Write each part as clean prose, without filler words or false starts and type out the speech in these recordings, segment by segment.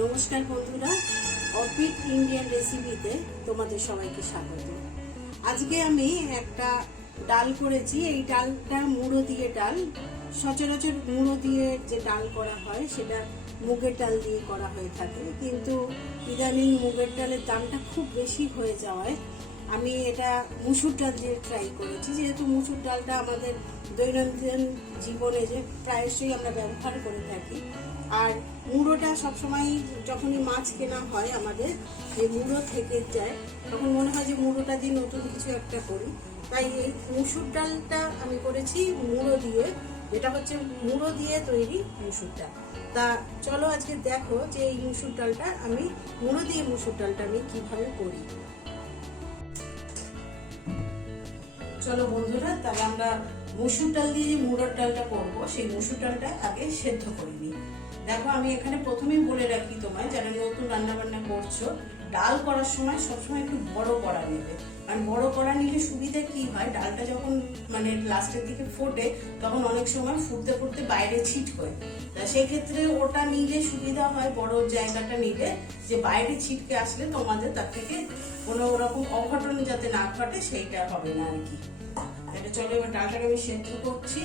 নমস্কার বন্ধুরা, অর্পিট ইন্ডিয়ান রেসিপিতে তোমাদের সবাইকে স্বাগত। আজকে আমি একটা ডাল করেছি। এই ডালটা মুড়ো দিয়ে ডাল। সচরাচর মুড়ো দিয়ে যে ডাল করা হয় সেটা মুগের ডাল দিয়ে করা হয়ে থাকে, কিন্তু ইদানিং মুগের ডালের দামটা খুব বেশি হয়ে যাওয়ায় আমি এটা মুসুর ডাল দিয়ে ট্রাই করেছি। যেহেতু মুসুর ডালটা আমাদের দৈনন্দিন জীবনে যে প্রায়শই আমরা ব্যবহার করে থাকি, আর মুড়োটা সবসময় যখনই মাছ কেনা হয় আমাদের যে মুড়ো থেকে যায়, তখন মনে হয় যে মুড়োটা দিয়ে নতুন কিছু একটা করি। তাই এই মুসুর ডালটা আমি করেছি মুড়ো দিয়ে, যেটা হচ্ছে মুড়ো দিয়ে তৈরি মুসুর ডাল। তা চলো আজকে দেখো যে এই মুসুর ডালটা আমি মুড়ো দিয়ে মুসুর ডালটা আমি কিভাবে করি। চলো বন্ধুরা, তাহলে আমরা মুসুর ডাল দিয়ে যে মুড়োর ডালটা করবো সেই মুসুর ডালটা আগে সেদ্ধ করে নিই। দেখো, আমি এখানে প্রথমেই বলে রাখি তোমায়, যারা নতুন রান্না বান্না করছো, ডাল করার সময় সবসময় একটু বড় কড়া নেবে। কারণ বড় কড়া নিলে সুবিধা কি হয়, ডালটা যখন লাস্টের দিকে ফোটে তখন অনেক সময় ফুটতে ফুটতে বাইরে ছিট হয়। তা সেই ক্ষেত্রে ওটা নিলে সুবিধা হয়, বড় জায়গাটা নিলে, যে বাইরে ছিটকে আসলে তোমাদের তার থেকে কোনো রকম অঘটন যাতে না ঘটে সেইটা হবে না আর কি। এটা চলো, এবার ডালটাকে আমি সেদ্ধ করছি।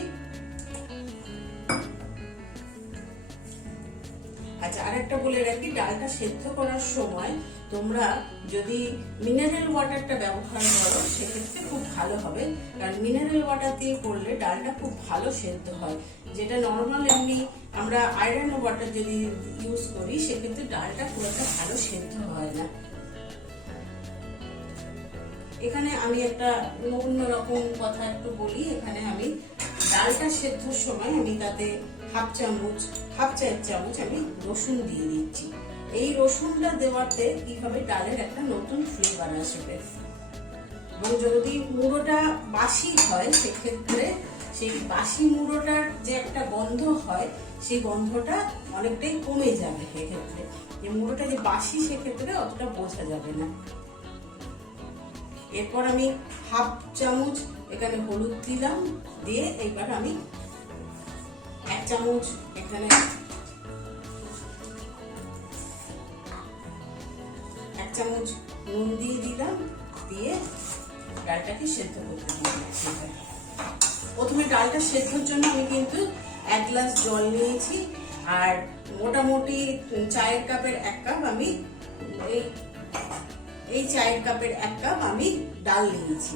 আচ্ছা, আরেকটা বলে রাখি, ডালটা সেদ্ধ করার সময় তোমরা যদি মিনারেল ওয়াটারটা ব্যবহার করো সেক্ষেত্রে খুব ভালো হবে। কারণ মিনারেল ওয়াটার দিয়ে করলে ডালটা খুব ভালো সেদ্ধ হয়। যেটা নর্মাল এমনি আমরা আয়রন ওয়াটার যদি ইউজ করি সেক্ষেত্রে ডালটা খুব একটা ভালো সেদ্ধ হয় না। এখানে আমি একটা অন্যরকম কথা একটু বলি। এখানে আমি ডালটা সেদ্ধর সময় আমি তাতে হাফ চায়ের চামচ আমি রসুন দিয়ে দিচ্ছি। এই রসুনটা দেওয়াতে কি হবে, ডালের একটা নতুন ফ্লেভার আসবে। এবং যদি মুড়োটা বাসি হয় সেক্ষেত্রে সেই বাসি মুড়োটার যে একটা গন্ধ হয় সেই গন্ধটা অনেকটাই কমে যাবে। সেক্ষেত্রে যে মুড়োটা যে বাসি সেক্ষেত্রে অতটা বোঝা যাবে না। এরপর আমি হাফ চামচ এখানে হলুদ দিলাম, দিয়ে এইবার আমি এক চামচ এখানে এক চামচ নুন দিয়ে দিলাম, দিয়ে ডালটাকে সেদ্ধ করতে দিলাম। প্রথমে ডালটা সেদ্ধর জন্য আমি কিন্তু 1 গ্লাস জল নিয়েছি, আর মোটামুটি চায়ের কাপের 1 কাপ আমি এই চায়ের কাপের 1 কাপ আমি ডাল নিয়েছি,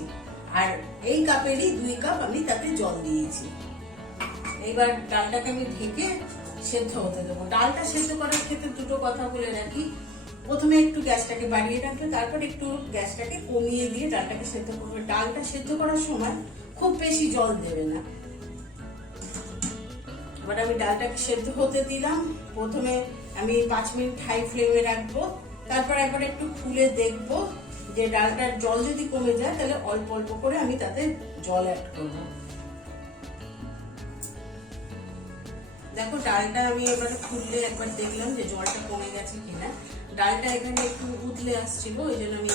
আর এই কাপেরই 2 কাপ আমি তাতে জল দিয়েছি। এইবার ডালটাকে আমি ঢেকে সেদ্ধ হতে দেবো। ডালটা সেদ্ধ করার ক্ষেত্রে দুটো কথা বলে রাখি। প্রথমে একটু গ্যাসটাকে বাড়িয়ে রাখবে, তারপর একটু গ্যাসটাকে কমিয়ে দিয়ে ডালটাকে সেদ্ধ করবে। ডালটা সেদ্ধ করার সময় খুব বেশি জল দেবে না। এবার আমি ডালটাকে সেদ্ধ হতে দিলাম। প্রথমে আমি 5 মিনিট হাই ফ্লেমে রাখবো, তারপর একবার একটু খুলে দেখবো যে ডালটার জল যদি কমে যায় তাহলে অল্প অল্প করে আমি তাতে জল অ্যাড করবো। দেখো, ডালটা আমি এবারে খুললে একবার দেখলাম যে জলটা কমে গেছে কিনা। ডালটা এখানে একটু উতলে আসছিল, ওই জন্য আমি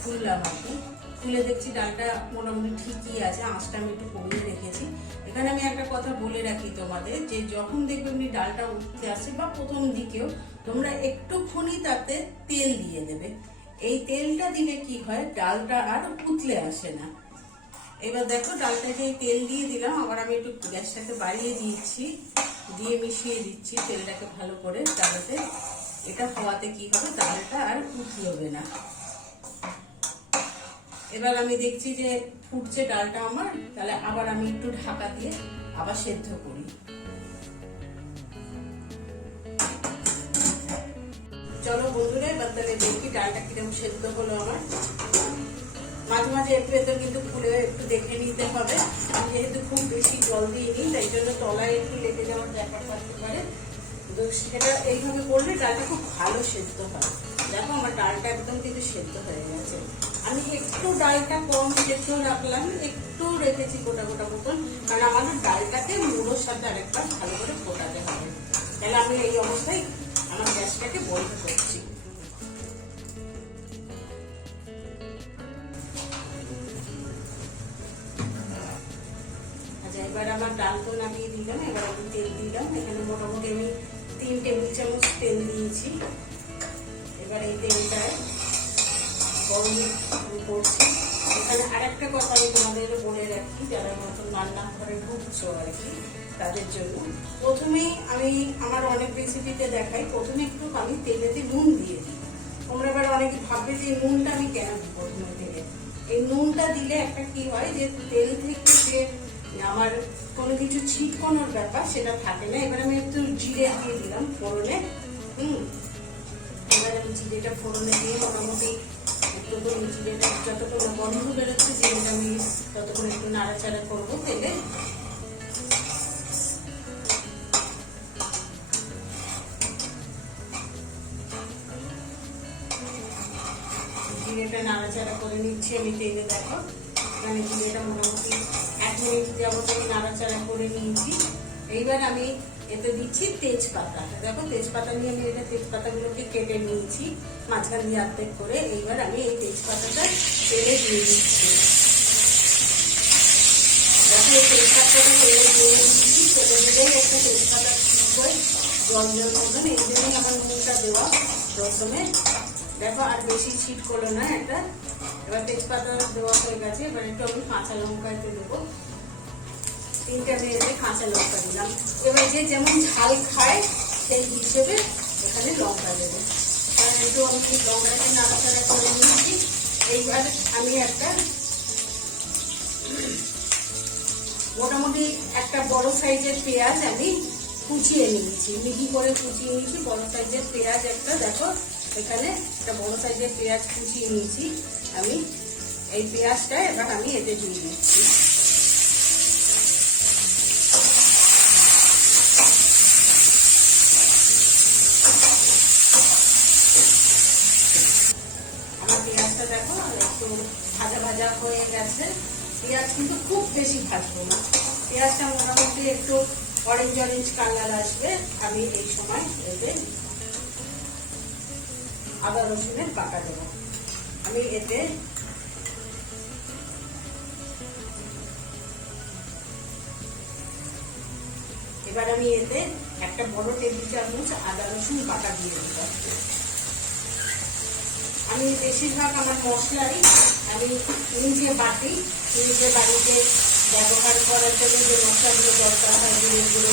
খুললাম আর কি। খুলে দেখছি ডালটা মোটামুটি ঠিকই আছে, আঁচটা আমি একটু কমিয়ে রেখেছি। এখানে আমি একটা কথা বলে রাখি তোমাদের, যে যখন দেখবে এমনি ডালটা উঠতে আসছে বা প্রথম দিকেও তোমরা একটুখানি তাতে তেল দিয়ে দেবে। এই তেলটা দিলে কি হয়, ডালটা আর উতলে আসে না। এবার দেখো, ডালটাকে তেল দিয়ে দিলাম, আবার আমি একটু গ্যাসটাকে বাড়িয়ে দিয়েছি, দিয়ে মিশিয়ে দিচ্ছি তেলটাকে ভালো করে। তাহলে এটা হওয়াতে কি হবে, ডালটা আর উতলবে না। এবার আমি দেখছি যে ফুটছে ডালটা আমার, তাহলে আবার আমি একটু ঢাকা দিয়ে আবার সেদ্ধ করি। চলো বন্ধুরা, এবার তাহলে দেখি ডালটা কিরকম সেদ্ধ হলো আমার। মাঝে মাঝে একটু কিন্তু খুলে একটু দেখে নিতে হবে। আমি যেহেতু খুব বেশি জল দিইনি, তাই জন্য তলায় একটু লেগে যাওয়ার ব্যাপার থাকতে পারে। তো সেটা এইভাবে করলে ডালটা খুব ভালো সেদ্ধ হয়। দেখো, আমার ডালটা একদম কিন্তু সেদ্ধ হয়ে গেছে। আমি একটু ডালটা কম সেদ্ধ রাখলাম, একটু রেখেছি গোটা গোটা মতন, কারণ আমাদের ডালটাকে মুড়োর সাথে আরেকবার ভালো করে ফোটাতে হবে। তাহলে আমি এই অবস্থায় আমার গ্যাসটাকে বন্ধ করছি। এবার আমার ডাল তো নামিয়ে দিলাম, এবার আমি তেল দিলাম। এখানে মোটামুটি আমি 3 টেবিল চামচ তেল দিয়েছি। এবার এই তেলটায় গরম করছি। এখানে আরেকটা কথা আমি তোমাদের বলে রাখি, যারা নতুন রান্নাঘরে ঢুকছো আর কি, তাদের জন্য প্রথমেই আমি আমার অনেক রেসিপিতে দেখাই, প্রথমে একটু আমি তেলেতে নুন দিয়ে দিই। তোমরা এবার অনেকে ভাববে যে নুনটা আমি কেন দিই প্রথমে তেলে। এই নুনটা দিলে একটা কি হয় যে তেল থেকে যে আমার কোনো কিছু ছিটকানোর ব্যাপার সেটা থাকে না। এবার আমি একটু জিরে দিয়ে দিলাম ফোড়নে। এবার আমি জিরেটা ফোড়নে দিয়ে মোটামুটি একটু জিরেটা যতক্ষণ গন্ধ বেরোচ্ছে জিরেটা আমি ততক্ষণ একটু নাড়াচাড়া করবো তেলে। জিরেটা নাড়াচাড়া করে নিচ্ছি আমি তেলে। দেখো এখানে জিরেটা মোটামুটি 1 মিনিট যাবত আমি নাড়াচাড়া করে নিয়েছি। এইবার আমি এতে দিচ্ছি তেজপাতা। দেখো তেজপাতা নিয়ে আমি এটা তেজপাতাগুলোকে কেটে নিয়েছি মাঝখান দিয়ে অর্ধেক করে। এইবার আমি এই তেজপাতাটা তেলে দিয়ে দিচ্ছি। দেখো এই তেজপাতাটা তেলে দিয়ে দিচ্ছি। তেলে দিলেই একটা তেজপাতা করে জল জল মতন, এই জন্যই আমার নুনটা দেওয়া প্রথমে। দেখো আর বেশি ছিট করলো না এটা। এবার তেজপাতা দেওয়া হয়ে গেছে। এবার একটু আমি কাঁচা লঙ্কা এতে দেবো। 3টে আমি এতে কাঁচা লঙ্কা দিলাম। এবার যে যেমন ঝাল খায় সেই হিসেবে এখানে লঙ্কা দেবো। একটু আমি লঙ্কাটাকে নাড়াচাড়া করে নিয়েছি। এইবার আমি একটা মোটামুটি একটা বড় সাইজের পেঁয়াজ আমি কুচিয়ে নিয়েছি, মিহি করে কুচিয়ে নিয়েছি। বড় সাইজের পেঁয়াজ একটা, দেখো এখানে একটা বড় সাইজের পেঁয়াজ কুচিয়ে নিয়েছি আমি। এই পেঁয়াজটা এবার আমি এতে দিয়ে দিচ্ছি। আমার পেঁয়াজটা দেখো একটু ভাজা ভাজা হয়ে গেছে। পেঁয়াজ কিন্তু খুব বেশি ভাজবো না, পেঁয়াজটা মোটামুটি একটু অরেঞ্জ অরেঞ্জ কালার আসবে। আমি এই সময় এতে আদা রসুনের বাটা দেবো। আমি এতে এবার আমি এতে একটা বড় টেবিল চামচ আদা রসুন বাটা দিয়ে দেব। আমি বেশিরভাগ আমার মশলাই আমি নিজে বাটি, নিজে বাড়িতে ব্যবহার করার জন্য যে মশলাগুলো দরকার হয়, যেগুলো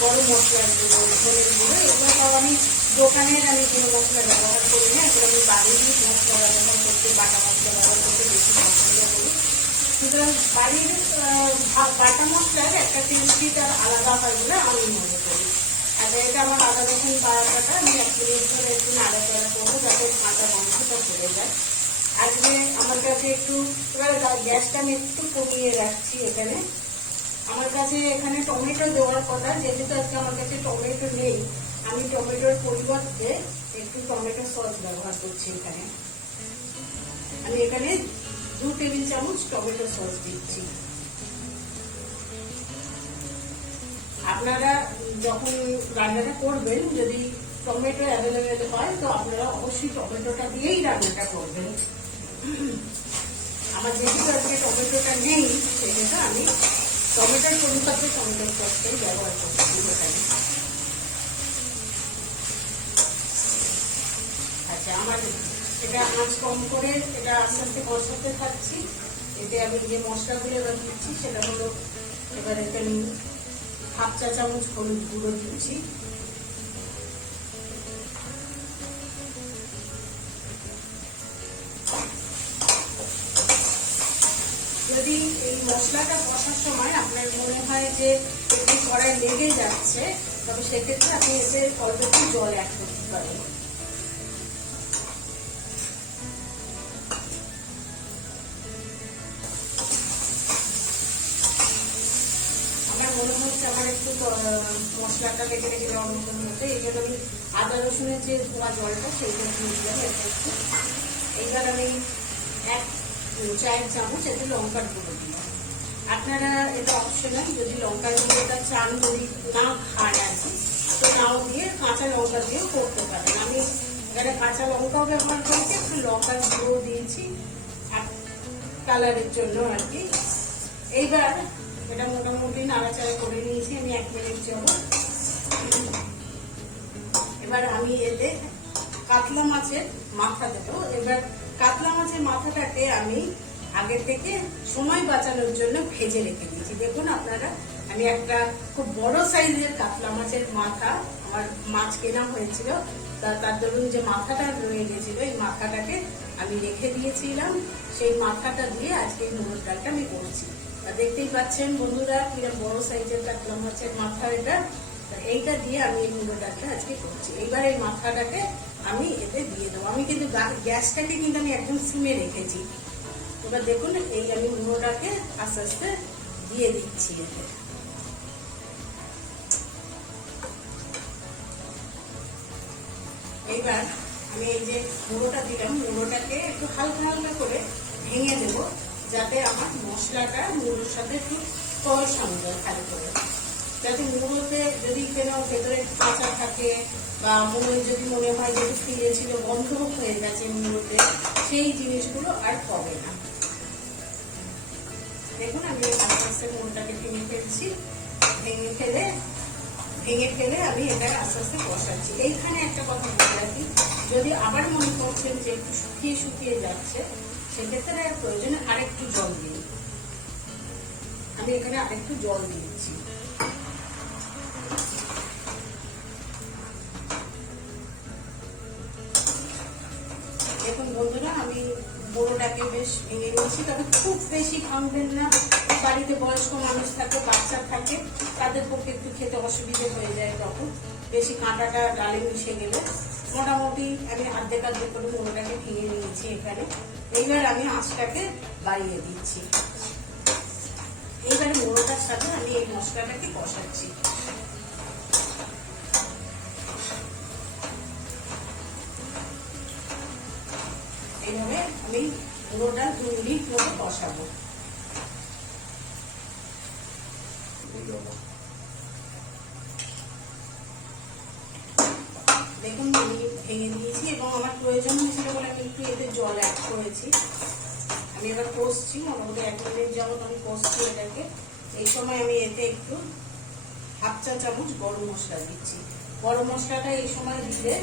গরম মশলার গুঁড়ো, ধনের গুঁড়ো, এগুলো আমি দোকানের আমি কোনো মশলা ব্যবহার করি না। এগুলো আমি বাড়ির মশলা ব্যবহার করতে, বাটা মশলা ব্যবহার করতে বেশি পছন্দ করি। সুতরাং বাড়ির বাটা মশলার একটা টেস্টিটা আলাদা হয় বলে আমি মনে করি। আর এটা আমার আদা রসুন বাটাটা আমি 1 মিনিট ধরে একটু নাড়াচাড়া করবো যাতে কাঁচা গন্ধটা চলে যায়। আজকে আমার কাছে একটু, এবার গ্যাসটা আমি একটু কমিয়ে রাখছি। এখানে আমার কাছে এখানে টমেটো দেওয়ার কথা, যেহেতু আজকে আমার কাছে টমেটো নেই, আমি টমেটোর পরিবর্তে একটু টমেটো সস ব্যবহার করছি। এখানে আমি এখানে 2 টেবিল চামচ টমেটো সস দিচ্ছি। আপনারা যখন রান্নাটা করবেন, যদি টমেটো অ্যাভেলেবেল হয় তো আপনারা অবশ্যই টমেটোটা দিয়েই রান্নাটা করবেন। আমার যেহেতু আজকে টমেটোটা নেই, সেহেতু আমি টমেটোর পরিবর্তে টমেটো সসটাই ব্যবহার করছি এখানে। আচ্ছা, আমার এটা আঁচ কম করে এটা আস্তে আস্তে কষাতে থাকছি। এতে আমি যে মশলাগুলো এবার দিচ্ছি সেটা হলো, এবার এখানে 1/2 চা চামচ হলুদ গুঁড়ো দিচ্ছি। যদি এই মশলাটা কষার সময় আপনার মনে হয় যে একটু কড়াই লেগে যাচ্ছে, তবে সেক্ষেত্রে আপনি এতে অল্প একটু জল অ্যাড করতে পারেন। আমার মনে হচ্ছে আমার একটু মশলাটা লেগে লেগে যাওয়ার মতন হচ্ছে, এই জন্য আমি আদা রসুনের যে ধোয়া জলটা সেইটা দিয়ে দিলাম একটু। এইবার আমি 1 চায়ের চামচ এতে লঙ্কার গুঁড়ো দিলাম। আপনারা এটা অপশনাল, যদি লঙ্কার গুঁড়োটা চান, যদি না খান আর কি, তো নাও দিয়ে কাঁচা লঙ্কা দিয়েও করতে পারেন। আমি এখানে কাঁচা লঙ্কাও ব্যবহার করেছি, একটু লঙ্কার গুঁড়ো দিয়েছি কালারের জন্য আর কি। এইবার এটা মোটামুটি নাড়াচাড়া করে নিয়েছি আমি 1 মিনিট যাবত। এবার আমি এতে কাতলা মাছের মাথা দেবো। এবার কাতলা মাছের মাথাটাকে আমি আগের থেকে সময় বাঁচানোর জন্য ভেজে রেখে দিয়েছি। দেখুন আপনারা, আমি একটা খুব বড় সাইজের কাতলা মাছের মাথা, আমার মাছ কেনা হয়েছিল, তার দরুন যে মাথাটা রয়ে গেছিল, এই মাথাটাকে আমি রেখে দিয়েছিলাম। সেই মাথাটা দিয়ে আজকে এই মুগের ডালটা আমি করছি। দেখতেই পাচ্ছেন বন্ধুরা, কিরকম বড় সাইজের কাতলা মাছের মাথা এটা। এইটা দিয়ে আমি এই মুগের ডালটা আজকে করছি। এইবার এই মাথাটাকে আমি এতে দিয়ে দেবো। আমি কিন্তু গ্যাসটাকে কিন্তু আমি একদম সিমে রেখেছি। এবার দেখুন, এই আমি মুগোটাকে আস্তে আস্তে দিয়ে দিচ্ছি এতে। এইবার আমি এই যে মুড়োটা দিলাম, মুড়োটাকে একটু হালকা হালকা করে ভেঙে দেব, যাতে আমার মশলাটা মুড়োর সাথে একটু কষানো যায় ভালো করে। যাতে মুড়োতে যদি কোনো ভেতরে কাঁচা থাকে বা যদি মনে হয় যে একটু ফিরে ছিল, বন্ধ হয়ে গেছে মুড়োতে, সেই জিনিসগুলো আর হবে না। দেখুন, আমি আস্তে আস্তে মুড়োটাকে ভেঙে ফেলছি। ভেঙে ফেলে আমি এটা আস্তে আস্তে কষাচ্ছি। এইখানে একটা কথা বলে রাখি, যদি আবার মনে করছেন যে একটু শুকিয়ে শুকিয়ে যাচ্ছে, সেক্ষেত্রে প্রয়োজনে আরেকটু জল দিই। আমি এখানে আরেকটু জল দিচ্ছি। দেখুন বন্ধুরা, আমি বড়োটাকে বেশ ভেঙে নিয়েছি, তবে খুব বেশি ভাঙবেন না। বাড়িতে বয়স্ক মানুষ থাকে, বাচ্চা থাকে, তাদের পক্ষে একটু খেতে অসুবিধে হয়ে যায়, তখন বেশি কাঁটাটা ডালে মিশে গেলে। মোটামুটি আমি অর্ধেক করে মোটাকে ভেঙে নিয়েছি এখানে। এইবার আমি আঁচটাকে বাড়িয়ে দিচ্ছি। এইবারে মোড়োটার সাথে আমি এই মশলাটাকে কষাচ্ছি। এইভাবে আমি পুরোটা 2 মিনিট মতো কষাবো। দেখুন, আমি ভেঙে দিয়েছি এবং আমার প্রয়োজন হয়েছিল বলে আমি একটু এতে জল অ্যাড করেছি। আমি এবার কষছি, মোটামুটি 1 মিনিট যাবত আমি কষছি এটাকে। এই সময় আমি এতে একটু 1/2 চা চামচ গরম মশলা দিচ্ছি। গরম মশলাটা এই সময় দিলে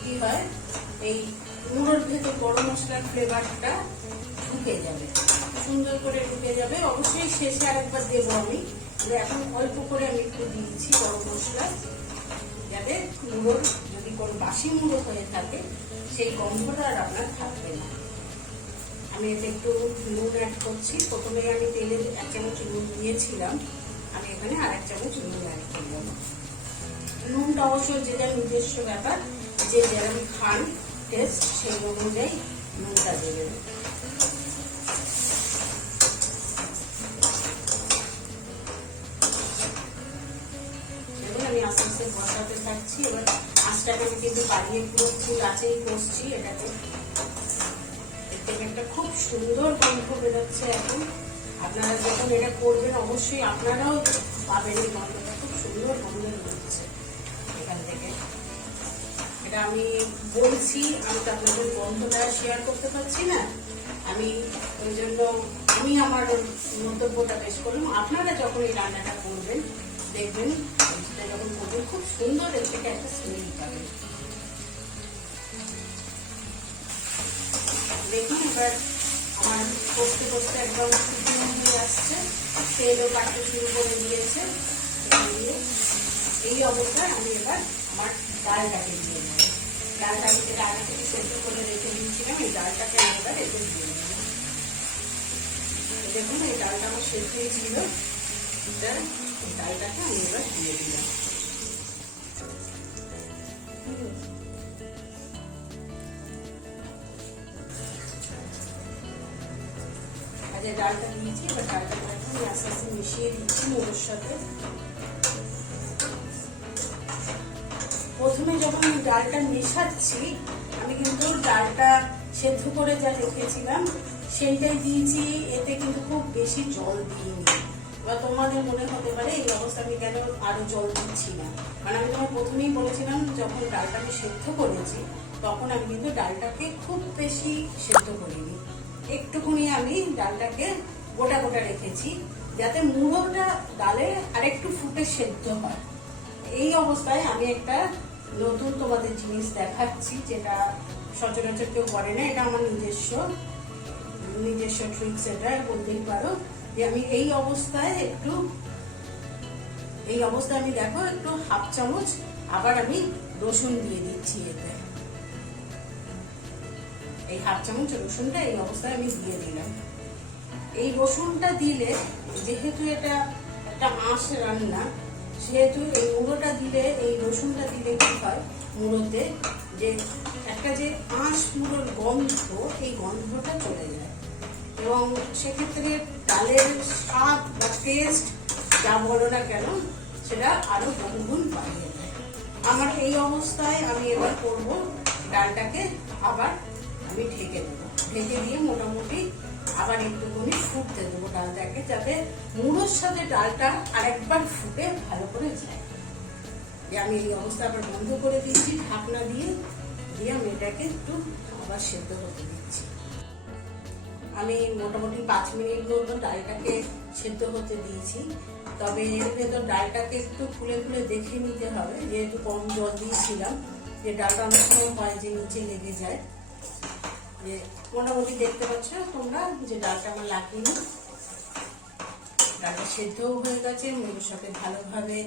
কি হয়, এই মুড়োর ভেতর গরম মশলার ফ্লেভারটা ঢুকে যাবে, সুন্দর করে ঢুকে যাবে। অবশ্যই শেষে আরেকবার দেবো আমি, এখন অল্প করে আমি একটু দিয়েছি গরম মশলা, যাতে মুড়োর যদি কোনো বাসি মুড়ো হয়ে থাকে সেই গন্ধটা আর আপনার থাকবে না। আমি এতে একটু নুন অ্যাড করছি। প্রথমে আমি তেলে 1 চামচ নুন দিয়েছিলাম, আমি এখানে আর 1 চামচ নুন অ্যাড করলাম। নুনটা অবশ্য যে যার নিজস্ব ব্যাপার, যে যেরকম খান টেস্ট সেই অনুযায়ী নুনটা দেবেন। দেখুন, আমি আস্তে আস্তে কষাতে থাকছি। এবার আঁচটাকে আমি কিন্তু বাড়িয়ে পুরো ফুল আঁচেই কষছি এটাকে। একটা খুব সুন্দর গন্ধ বেরোচ্ছে এখন। আপনারা যখন এটা করবেন অবশ্যই আপনারাও পাবেন এই গন্ধটা, খুব সুন্দর গন্ধ বেরোচ্ছে এখান থেকে। এটা আমি বলছি, আমি তো আপনাদের গন্ধটা শেয়ার করতে পারছি না, আমি ওই জন্য আমি আমার মন্তব্যটা পেশ করলাম। আপনারা যখন এই রান্নাটা করবেন দেখবেন, যখন করবেন খুব সুন্দর এর থেকে একটা স্মেল পাবেন। দেখুন, এবার আমার কষতে কষতে একদম শুকনো হয়ে আসছে, তেলও কাটতে শুরু করে দিয়েছে। এই অবস্থায় আমি এবার আমার ডালটাকে দিয়ে নেব। ডালটাকে যেটা আগে থেকে সেদ্ধ করে রেখে দিয়েছিলাম, এই ডালটাকে আমি এবার এতে দিয়ে নেব। দেখুন, এই ডালটা আমার সেদ্ধই ছিল, এই ডালটাকে আমি এবার দিয়ে দিলাম। যে ডালটা দিয়েছি, এবার ডালটাকে আমি আস্তে আস্তে মিশিয়ে দিচ্ছি মুড়োর সাথে। প্রথমে যখন ডালটা মেশাচ্ছি, আমি কিন্তু ডালটা সেদ্ধ করে যা রেখেছিলাম সেইটাই দিয়েছি, এতে কিন্তু খুব বেশি জল দিইনি। বা তোমাদের মনে হতে পারে এই অবস্থা আমি কেন আরো জল দিচ্ছি না, কারণ আমি তোমার প্রথমেই বলেছিলাম যখন ডালটা আমি সেদ্ধ করেছি তখন আমি কিন্তু ডালটাকে খুব বেশি সেদ্ধ করিনি, একটুখানি আমি ডালটাকে গোটা গোটা রেখেছি, যাতে মুড়োটা ডালে আরেকটু ফুটে সেদ্ধ হয়। এই অবস্থায় আমি একটা নতুন তোমাদের জিনিস দেখাচ্ছি, যেটা সচরাচর কেউ করে না। এটা আমার নিজস্ব ট্রিক্স, এটা বলতেই পারো। যে আমি এই অবস্থায় আমি দেখো একটু হাফ চামচ আবার আমি রসুন দিয়ে দিচ্ছি। এতে এই হাফ চামচ রসুনটা এই অবস্থায় আমি দিয়ে দিলাম। এই রসুনটা দিলে, যেহেতু এটা একটা আঁশ রান্না, সেহেতু এই মুড়োটা দিলে, এই রসুনটা দিলে কি হয়, মুড়োতে যে একটা যে আঁশ মুড়োর গন্ধ, এই গন্ধটা চলে যায় এবং সেক্ষেত্রে ডালের স্বাদ বা টেস্ট যা বলো না কেন সেটা আরো বহুগুণ বাড়িয়ে দেয়। আমার এই অবস্থায় আমি এবার করবো ডালটাকে আবার আমি ঢেকে দেবো। ঢেকে দিয়ে মোটামুটি আবার একটুখানি ফুটতে দেবো ডালটাকে, যাতে মুড়োর সাথে ডালটা আরেকবার ফুটে ভালো করে যায়। আমি এই অবস্থা আবার বন্ধ করে দিচ্ছি ঢাকনা দিয়ে আমি এটাকে একটু আবার সেদ্ধ হতে দিচ্ছি। আমি মোটামুটি 5 মিনিট মতো ডালটাকে সেদ্ধ হতে দিয়েছি। তবে এর ভেতর ডালটাকে একটু খুলে দেখে নিতে হবে, যেহেতু কম জল দিয়েছিলাম। যে ডালটা অনেক সময় হয় যে নিচে লেগে যায়। যে মোটামুটি দেখতে পাচ্ছ তোমরা যে ডালটা আমার লাগেনি, ডালটা সেদ্ধও হয়ে গেছে, মুড়োর সাথে ভালোভাবে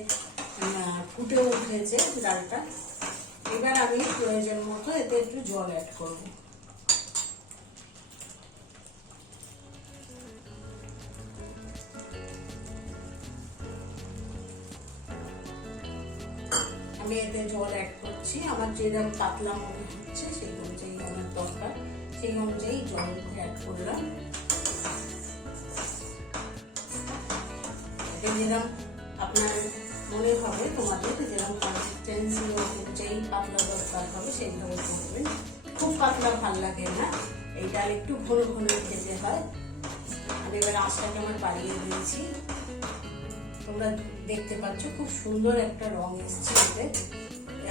ফুটেও উঠেছে ডালটা। এবার আমি প্রয়োজন মতো এতে একটু জল অ্যাড করব। আমি এতে জল অ্যাড করছি, আমার যেরকম পাতলা মনে হচ্ছে সেই অনুযায়ী, আমার দরকার সেই অনুযায়ী জল অ্যাড করলাম। যেরকম আপনার মনে হবে, তোমাদের যেরকম কনসিস্টেন্সি অনুযায়ী পাতলা দরকার হবে সেইভাবে করবেন। খুব পাতলা ভাল লাগে না, এই ডাল একটু ঘন ঘন খেতে হয়। আমি এবার আঁচটাকে আমার বাড়িয়ে দিয়েছি। তোমরা দেখতে পাচ্ছ খুব সুন্দর একটা রং এসছে এতে,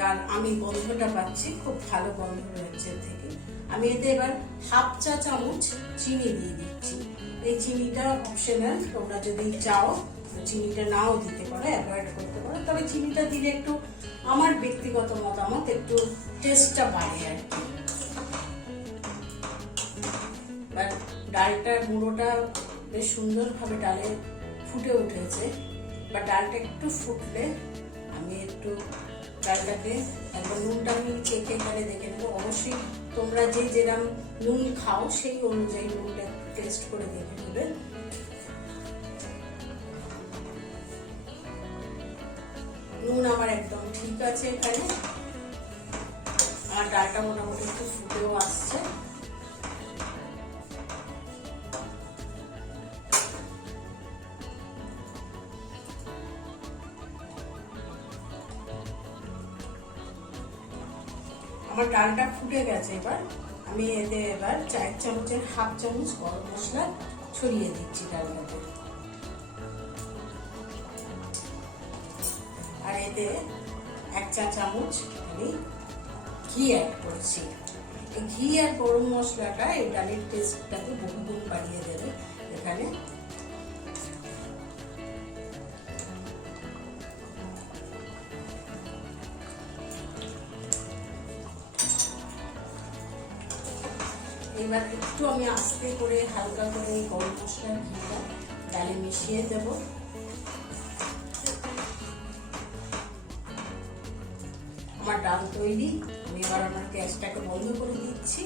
আর আমি গন্ধটা পাচ্ছি, খুব ভালো গন্ধ রয়েছে থেকে। আমি এতে এবার হাফ চা চামচ চিনি দিয়ে দিচ্ছি। এই চিনিটা অপশনাল, তোমরা যদি চাও চিনিটা নাও দিতে পারো, অ্যাভয়েড করতে পারো। তবে চিনিটা দিলে একটু, আমার ব্যক্তিগত মতামত, একটু টেস্টটা বাড়ে আর কি। ডালটার মুড়োটা বেশ সুন্দরভাবে ডালে ফুটে উঠেছে। বা ডালটা একটু ফুটলে আমি একটু ডালটাকে একবার নুনটা আমি চেখে এখানে দেখে নেবো। অবশ্যই তোমরা যেরকম নুন খাও সেই অনুযায়ী নুনটা টেস্ট করে দেখে নেবে। নুন আমার একদম ঠিক আছে এখানে। আর ডালটা মোটামুটি একটু ফুটেও আসছে। আমার ডালটা ফুটে গেছে। এবার আমি এতে এবার 4 চামচের হাফ চামচ গরম মশলা ছড়িয়ে দিচ্ছি ডালটাতে। আর এতে 1 চা চামচ আমি ঘি অ্যাড করছি। এই ঘি আর গরম মশলাটা এই ডালের টেস্টটাকে বহুগুণ বাড়িয়ে দেবে এখানে। এবার একটু আমি আস্তে করে হালকা করে এই গরম মশলার ঘিটা ডালে মিশিয়ে দেব। আমার ডাল তৈরি। আমি এবার আমার গ্যাসটাকে বন্ধ করে দিচ্ছি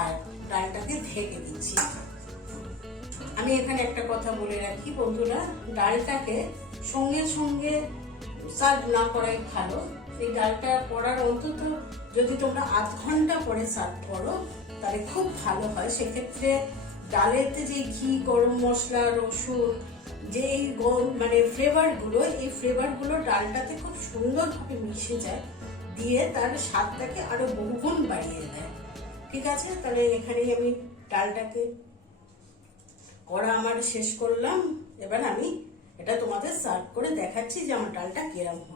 আর ডালটাকে ঢেকে দিচ্ছি। আমি এখানে একটা কথা বলে রাখি বন্ধুরা, ডালটাকে সঙ্গে সঙ্গে সার্ভ না করাই ভালো। এই ডালটা করার অন্তত যদি তোমরা আধ ঘন্টা পরে সার্ভ করো তাহলে খুব ভালো হয়। সেক্ষেত্রে ডালেতে যে ঘি, গরম মশলা, রসুন, যে এই মানে ফ্লেভারগুলো, এই ফ্লেভারগুলো ডালটাতে খুব সুন্দরভাবে মিশে যায়, দিয়ে তার স্বাদটাকে আরো বহুগুণ বাড়িয়ে দেয়। ঠিক আছে, তাহলে এখানেই আমি ডালটাকে করা আমার শেষ করলাম। এবার আমি এটা তোমাদের সার্ভ করে দেখাচ্ছি যে আমার ডালটা কিরকম হয়।